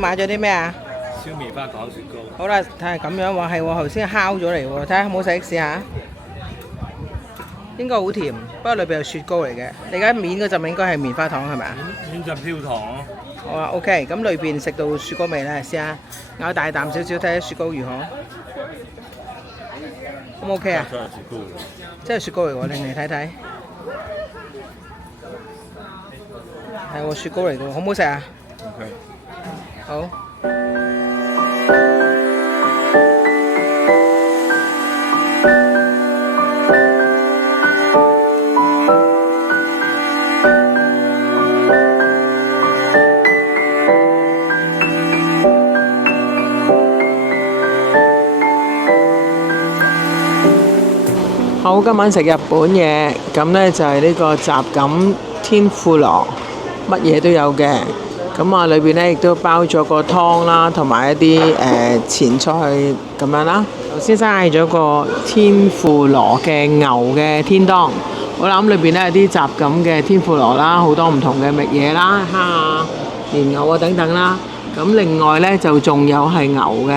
買咗啲咩啊？燒棉花糖雪糕。好啦，睇下咁樣喎，係喎，頭先烤咗嚟喎，睇下好唔好食，試下。應該好甜，不過裏邊有雪糕嚟嘅。你而家面嗰陣應該係棉花糖係咪啊？面就飄糖。好啊 ，OK，咁裏邊食到雪糕味咧，試下咬大啖少少，睇下雪糕如何。咁 OK 啊？真係雪糕嚟。真係雪糕嚟喎，你嚟睇睇。係喎，雪糕嚟嘅喎，好唔好食啊 OK。好。好，今晚食日本嘢，咁呢就係呢個雜錦天婦羅，乜嘢都有嘅。咁啊，裏邊呢亦都包咗個湯啦，同埋一啲前菜咁樣啦。先生嗌咗個天婦羅嘅牛嘅天當，好啦，咁裏邊呢有啲雜錦嘅天婦羅啦，好多唔同嘅嘢啦，蝦啊、蓮藕啊等等啦。咁另外呢，就仲有係牛嘅。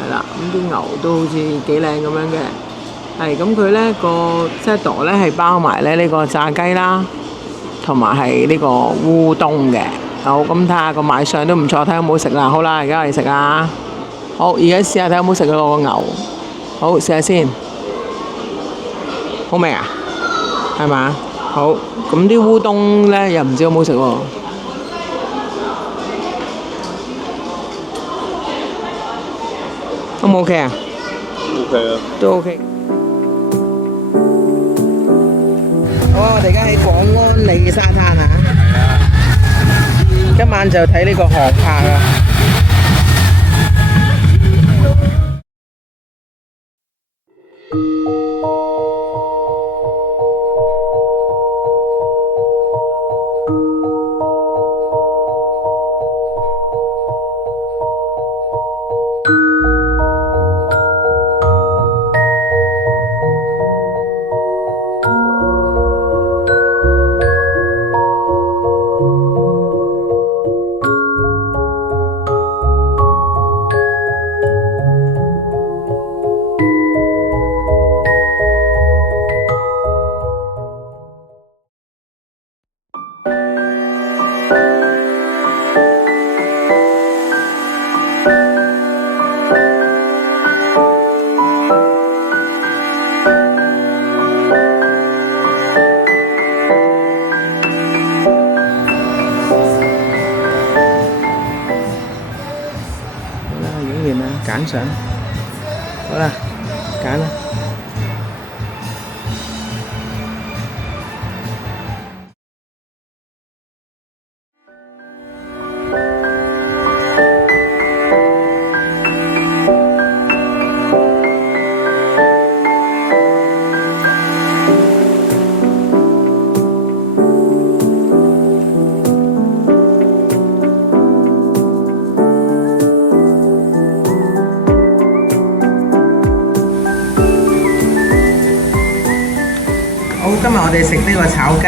係啦，咁啲牛都好似幾靚咁樣嘅，係咁佢呢個 set 呢係包埋咧呢個炸雞啦，同埋係呢個烏冬嘅。好，咁睇下個賣相都唔錯，睇下有冇食啦。好啦，而家嚟食啊！好，而家試下睇下有冇食到個牛。好，試下先，好味啊？係嘛？好，咁啲烏冬呢又唔知好唔好食喎。O 唔 OK 啊 OK 啊，都 OK。好啊，我哋而家喺廣安里沙灘啊，今晚就睇呢個航拍啊。揀相，好啦，揀啦。今日我哋食呢個炒雞，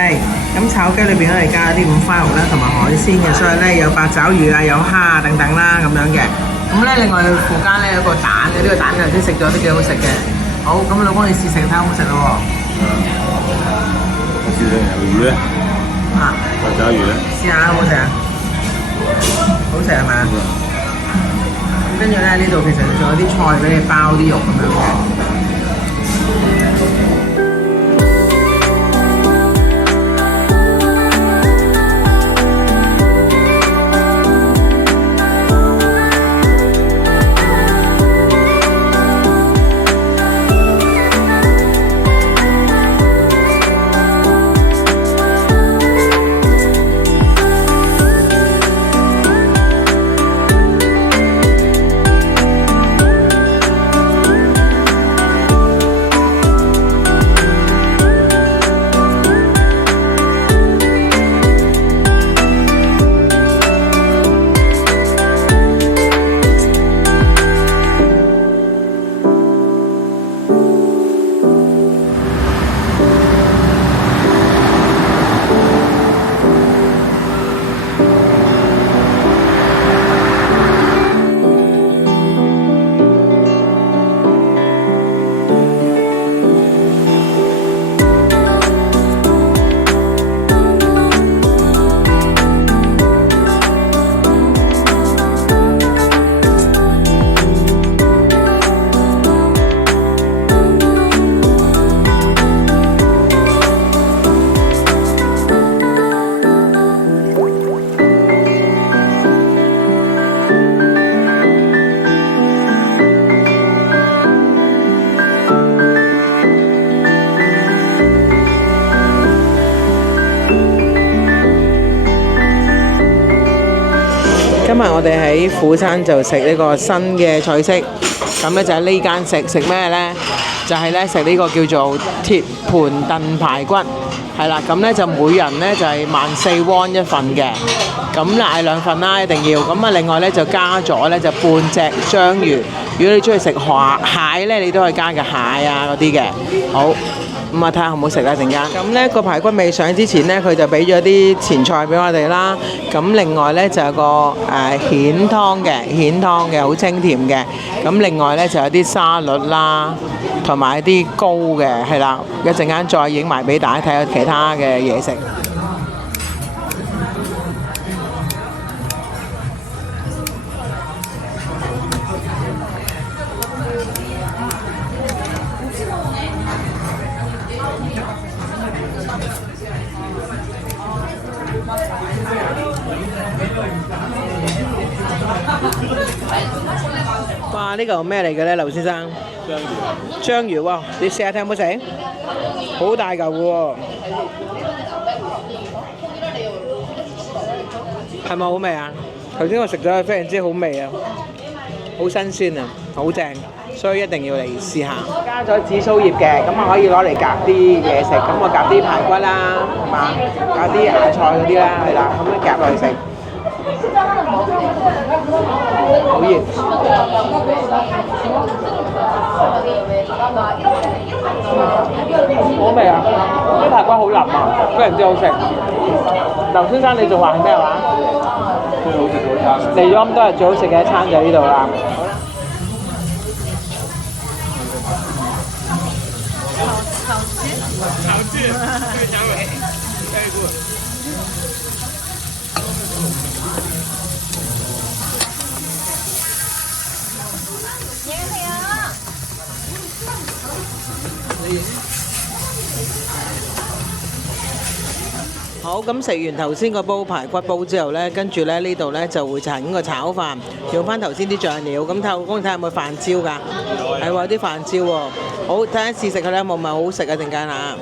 咁炒雞裏邊咧係加啲五花肉啦，同埋海鮮嘅，所以咧有八爪魚啊，有蝦啊等等啦咁樣嘅。咁咧另外附間咧有個蛋嘅，呢個蛋頭先食咗都幾好食嘅。好，咁老公你試食睇下好唔好食咯喎。我試下有魚咧。啊。八爪魚咧。試下好唔好食啊？好食係嘛？跟住咧呢度其實仲有啲菜俾你包啲肉咁樣嘅。日我哋喺釜山就食呢個新嘅菜式，咁咧就喺呢間食咩呢？就係咧食呢個叫做鐵盤燉排骨，係啦，咁咧就每人咧就係14,000一份嘅，咁嗌2份啦，一定要。咁啊，另外咧就加咗咧就半隻章魚，如果你中意食蟹咧，你都可以加嘅蟹啊嗰啲嘅。好。咁啊，睇下好唔好食啦陣間。咁呢個排骨未上之前呢，佢就俾咗啲前菜俾我哋啦。咁另外呢，就有個蜆湯嘅，好清甜嘅。咁另外呢，就有啲沙律啦，同埋一啲糕嘅，係啦。一陣間再影埋俾大家睇下其他嘅嘢食。哇！呢個咩嚟嘅咧，劉先生？章魚喎，你試下睇有冇食？好大嚿嘅喎，係咪好味啊？頭先我食咗，非常之好味啊，好新鮮啊，好正，所以一定要嚟試下。加咗紫蘇葉嘅，咁啊可以攞嚟夾啲嘢食，咁我夾啲排骨啦，係嘛？夾啲芽菜嗰啲啦，係啦，咁樣夾落去食。好熱，好味啊！啲排骨好腍啊，非常之好食。劉先生，你仲話係咩話？最好食嗰餐。嚟咗咁多日，最好食嘅一餐就喺呢度啦。好吃，这个香味，very good。好，咁食完頭先個煲排骨煲之後呢，跟住咧呢度呢就會整個炒飯，用翻頭先啲醬料。咁睇公睇下有冇飯焦㗎？係喎，有啲飯焦喎。好，睇下試食佢咧，有冇好食啊？陣間嚇。